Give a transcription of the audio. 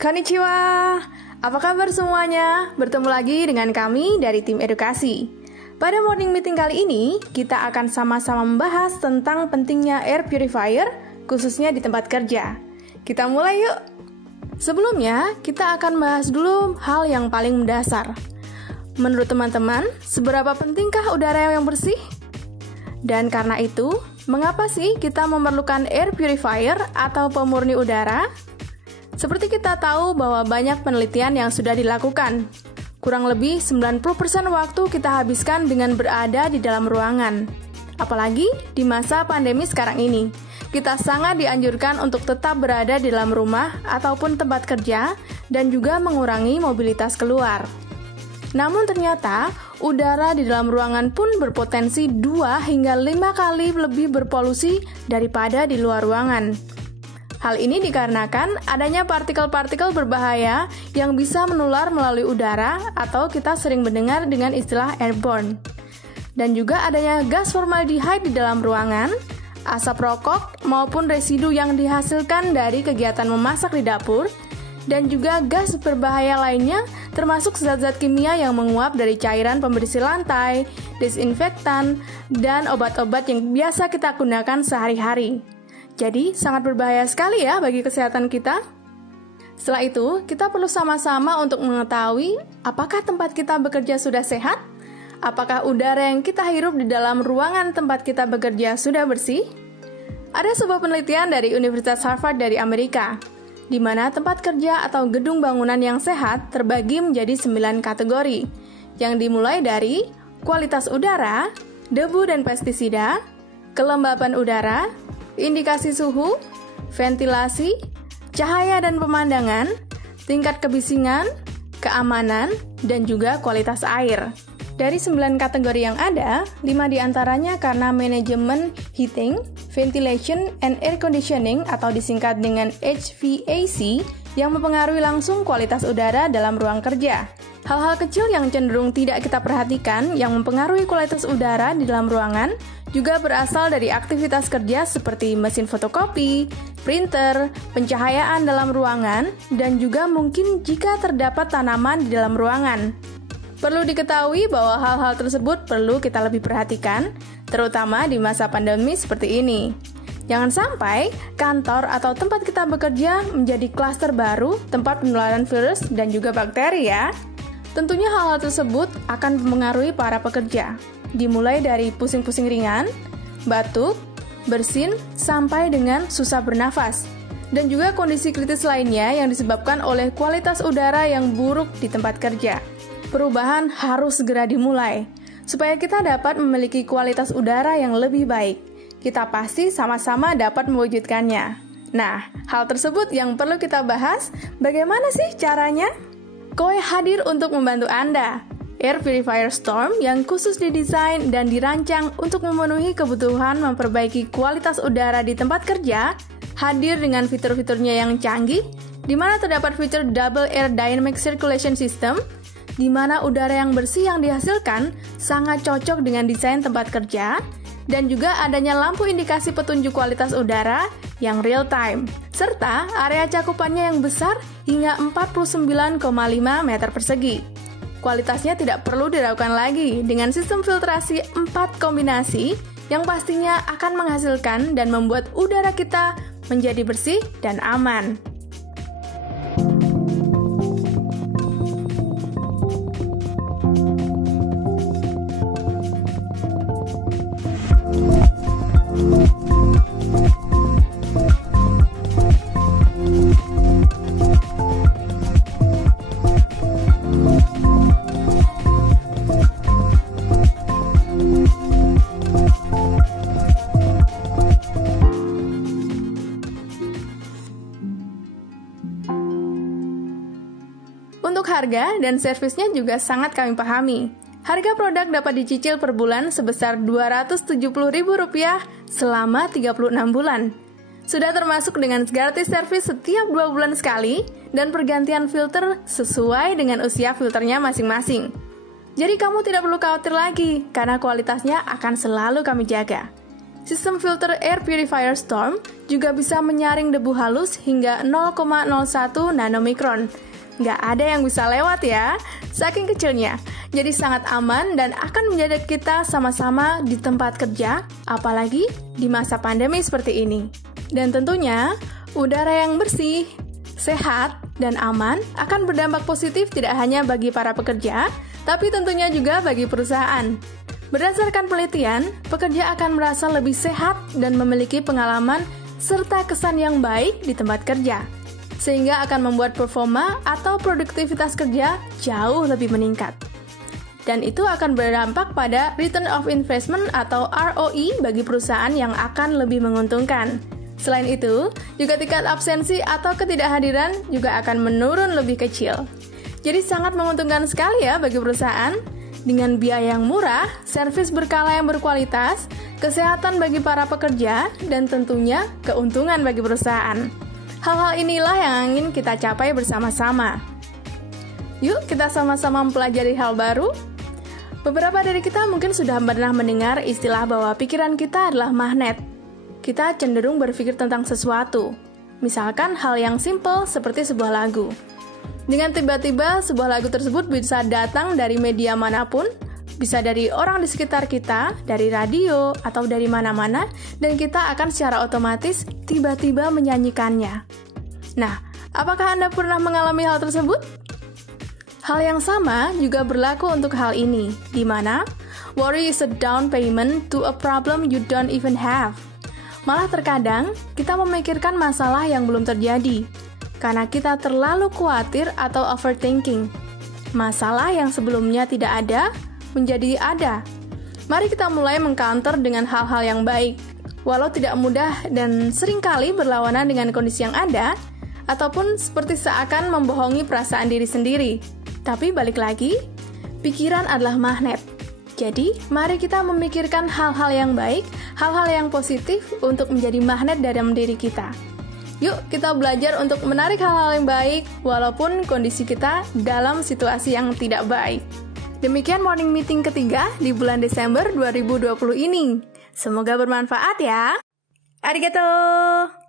Konnichiwa, apa kabar semuanya? Bertemu lagi dengan kami dari tim edukasi. Pada morning meeting kali ini, kita akan sama-sama membahas tentang pentingnya air purifier, khususnya di tempat kerja. Kita mulai yuk! Sebelumnya, kita akan bahas dulu hal yang paling mendasar. Menurut teman-teman, seberapa pentingkah udara yang bersih? Dan karena itu, mengapa sih kita memerlukan air purifier atau pemurni udara? Seperti kita tahu bahwa banyak penelitian yang sudah dilakukan. Kurang lebih 90% waktu kita habiskan dengan berada di dalam ruangan. Apalagi di masa pandemi sekarang ini. Kita sangat dianjurkan untuk tetap berada di dalam rumah ataupun tempat kerja dan juga mengurangi mobilitas keluar. Namun ternyata, udara di dalam ruangan pun berpotensi 2 hingga 5 kali lebih berpolusi daripada di luar ruangan. Hal ini dikarenakan adanya partikel-partikel berbahaya yang bisa menular melalui udara atau kita sering mendengar dengan istilah airborne. Dan juga adanya gas formaldehyde di dalam ruangan, asap rokok maupun residu yang dihasilkan dari kegiatan memasak di dapur, dan juga gas berbahaya lainnya termasuk zat-zat kimia yang menguap dari cairan pembersih lantai, disinfektan, dan obat-obat yang biasa kita gunakan sehari-hari. Jadi, sangat berbahaya sekali ya bagi kesehatan kita. Setelah itu, kita perlu sama-sama untuk mengetahui apakah tempat kita bekerja sudah sehat? Apakah udara yang kita hirup di dalam ruangan tempat kita bekerja sudah bersih? Ada sebuah penelitian dari Universitas Harvard dari Amerika, di mana tempat kerja atau gedung bangunan yang sehat terbagi menjadi 9 kategori, yang dimulai dari kualitas udara, debu dan pestisida, kelembapan udara, indikasi suhu, ventilasi, cahaya dan pemandangan, tingkat kebisingan, keamanan, dan juga kualitas air. Dari 9 kategori yang ada, 5 diantaranya karena manajemen heating, ventilation, and air conditioning atau disingkat dengan HVAC yang mempengaruhi langsung kualitas udara dalam ruang kerja. Hal-hal kecil yang cenderung tidak kita perhatikan yang mempengaruhi kualitas udara di dalam ruangan juga berasal dari aktivitas kerja seperti mesin fotokopi, printer, pencahayaan dalam ruangan, dan juga mungkin jika terdapat tanaman di dalam ruangan. Perlu diketahui bahwa hal-hal tersebut perlu kita lebih perhatikan, terutama di masa pandemi seperti ini. Jangan sampai kantor atau tempat kita bekerja menjadi klaster baru, tempat penularan virus dan juga bakteri ya. Tentunya hal-hal tersebut akan mempengaruhi para pekerja, dimulai dari pusing-pusing ringan, batuk, bersin, sampai dengan susah bernafas, dan juga kondisi kritis lainnya yang disebabkan oleh kualitas udara yang buruk di tempat kerja. Perubahan harus segera dimulai, supaya kita dapat memiliki kualitas udara yang lebih baik. Kita pasti sama-sama dapat mewujudkannya. Nah, hal tersebut yang perlu kita bahas, bagaimana sih caranya? Koi hadir untuk membantu Anda. Air Purifier Storm yang khusus didesain dan dirancang untuk memenuhi kebutuhan memperbaiki kualitas udara di tempat kerja, hadir dengan fitur-fiturnya yang canggih, di mana terdapat fitur Double Air Dynamic Circulation System, di mana udara yang bersih yang dihasilkan sangat cocok dengan desain tempat kerja, dan juga adanya lampu indikasi petunjuk kualitas udara yang real time, serta area cakupannya yang besar hingga 49,5 meter persegi. Kualitasnya tidak perlu diragukan lagi dengan sistem filtrasi 4 kombinasi yang pastinya akan menghasilkan dan membuat udara kita menjadi bersih dan aman. Untuk harga dan servisnya juga sangat kami pahami. Harga produk dapat dicicil per bulan sebesar Rp270.000 selama 36 bulan. Sudah termasuk dengan gratis servis setiap 2 bulan sekali dan pergantian filter sesuai dengan usia filternya masing-masing. Jadi kamu tidak perlu khawatir lagi karena kualitasnya akan selalu kami jaga. Sistem filter air purifier Storm juga bisa menyaring debu halus hingga 0,01 nanomikron. Nggak ada yang bisa lewat ya, saking kecilnya. Jadi sangat aman dan akan menjaga kita sama-sama di tempat kerja, apalagi di masa pandemi seperti ini. Dan tentunya, udara yang bersih, sehat, dan aman akan berdampak positif tidak hanya bagi para pekerja, tapi tentunya juga bagi perusahaan. Berdasarkan penelitian, pekerja akan merasa lebih sehat dan memiliki pengalaman serta kesan yang baik di tempat kerja, sehingga akan membuat performa atau produktivitas kerja jauh lebih meningkat. Dan itu akan berdampak pada return of investment atau ROI bagi perusahaan yang akan lebih menguntungkan. Selain itu, juga tingkat absensi atau ketidakhadiran juga akan menurun lebih kecil. Jadi sangat menguntungkan sekali ya bagi perusahaan. Dengan biaya yang murah, servis berkala yang berkualitas, kesehatan bagi para pekerja, dan tentunya keuntungan bagi perusahaan. Hal-hal inilah yang ingin kita capai bersama-sama. Yuk kita sama-sama mempelajari hal baru. Beberapa dari kita mungkin sudah pernah mendengar istilah bahwa pikiran kita adalah magnet. Kita cenderung berpikir tentang sesuatu, misalkan hal yang simpel seperti sebuah lagu. Dengan tiba-tiba sebuah lagu tersebut bisa datang dari media manapun, bisa dari orang di sekitar kita, dari radio, atau dari mana-mana, dan kita akan secara otomatis tiba-tiba menyanyikannya. Nah, apakah Anda pernah mengalami hal tersebut? Hal yang sama juga berlaku untuk hal ini, di mana worry is a down payment to a problem you don't even have. Malah terkadang, kita memikirkan masalah yang belum terjadi, karena kita terlalu khawatir atau overthinking. Masalah yang sebelumnya tidak ada, menjadi ada. Mari kita mulai mengcounter dengan hal-hal yang baik. Walau tidak mudah dan seringkali berlawanan dengan kondisi yang ada, ataupun seperti seakan membohongi perasaan diri sendiri. Tapi balik lagi, pikiran adalah magnet. Jadi, mari kita memikirkan hal-hal yang baik, hal-hal yang positif untuk menjadi magnet dalam diri kita. Yuk, kita belajar untuk menarik hal-hal yang baik, walaupun kondisi kita dalam situasi yang tidak baik. Demikian morning meeting ketiga di bulan Desember 2020 ini. Semoga bermanfaat ya. Arigato!